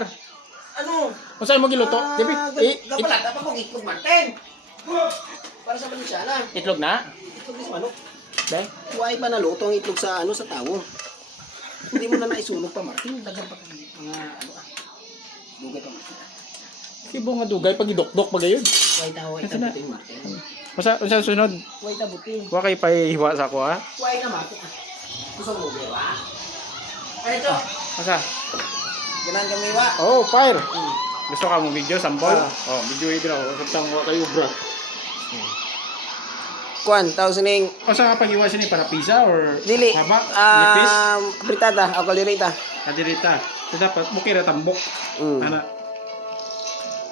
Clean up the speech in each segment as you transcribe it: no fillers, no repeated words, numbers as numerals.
par. Ano? Unsa mo giluto? Dibi, Gapalat pa ko itlog Martin. Para sa Valenciana. itlog na. Itlog sa manok. Dai. Huwag ba naluto ang itlog sa sa tao? Hindi mo na naisunog pa Martin. Daghan pa mga dugay pa Martin. Kibo nga dugay pag idokdok pa gayud. Huwag tabuting Martin. Unsa sunod? Huwag tabuting. Wa kay pahiwa sa ako ha. Huwag na Martin. Gusto mo ba? Ay ito. Unsa? Ganang kami wa. Oh, fire. Gusto ka mo video sample? Oh, video ito ako. Kaptang wa kayo bra. Kuan, tao sining Unsa nga pagiwa sini para pizza or dili. haba? Nipis? Fritada, o kaldereta. Kadirita. So dapat bukira tambok. Ana.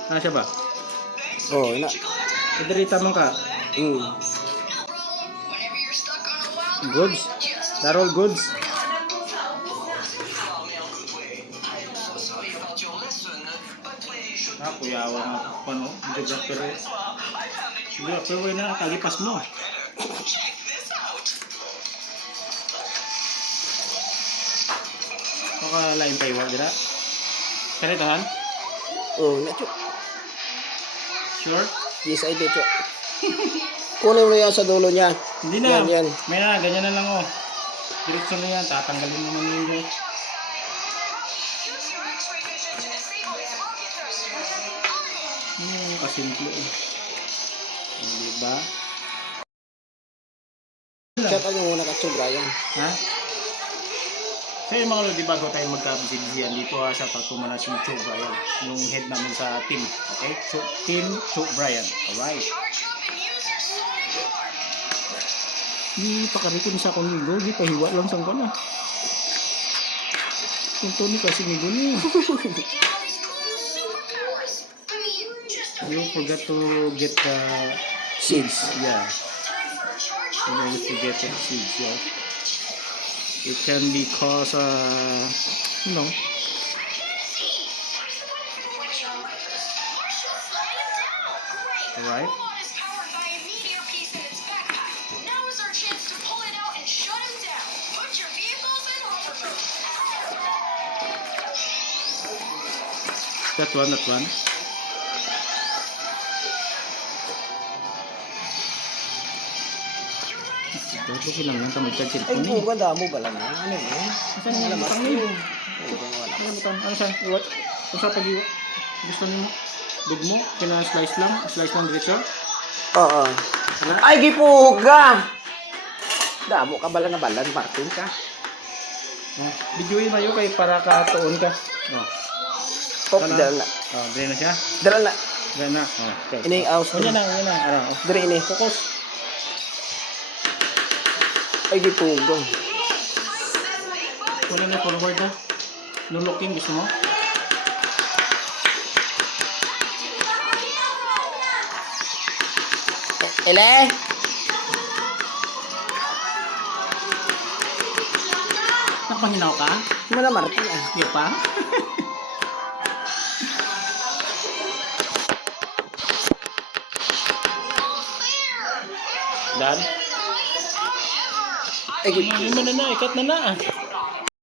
Ana siya ba? Oh, ina. Kadirita man ka. Goods. Darol goods. Kuyawa nga pano. Hindi ka pero. Sige, pero na kalipas mo. Baka lain tayo dira. Kanitahan? Oh, na chuk. Sure? Yes, I did chuk. Kunin mo yan sa dulo niya. Hindi na. Yan. May na, ganyan na lang oh. Direksyon na yan, tatanggalin mo naman yun. Kasimple eh. Hindi ba? Chat ako muna ka chuk, Brian. Ha? So yung mga lodi, bago tayo magkabisihan dito ha, sa pagkumana si Cho Brian, yung head namin sa team. Okay? So, team Cho Brian. Alright. Hindi pakarito ni sa akong ligo, di pahiwa lang sang kana. Yung Tony kasi ligo ni. You forgot to get the Seeds. Yeah. You always forget the seeds, yeah. It can be cause, you know. Alright. That one, that one. Ito silang lang tamad kag Ay, cellphone eh. buka damo bala na. Ano yun? Saan yung Alamas butang na niyo? yun. Ano butang? Ano saan? Iwat? Kung saan pag-iwa? Gusto niyo? Big mo? Kina-slice lang? Slice lang diretso? Oo. Wala? Ay, gipuga! Damo ka bala na balan, Martin ka. Oh, videoin mayo kay para ka tuon ka. Oh. Pop, Ano? dala na. Oh, dire na siya. Dala na. Dire na. Oh, okay. Ini aus. Oh, yan na, yan na. Ara, oh. Dali ini. Focus. Ay, gipuga. Wala na forward na. Lulukin gusto mo? Ele? Nakapanginaw ka? Mana Martin ah. Hindi pa? Dan? Ay, gipuga. Lima na na, ikat na na.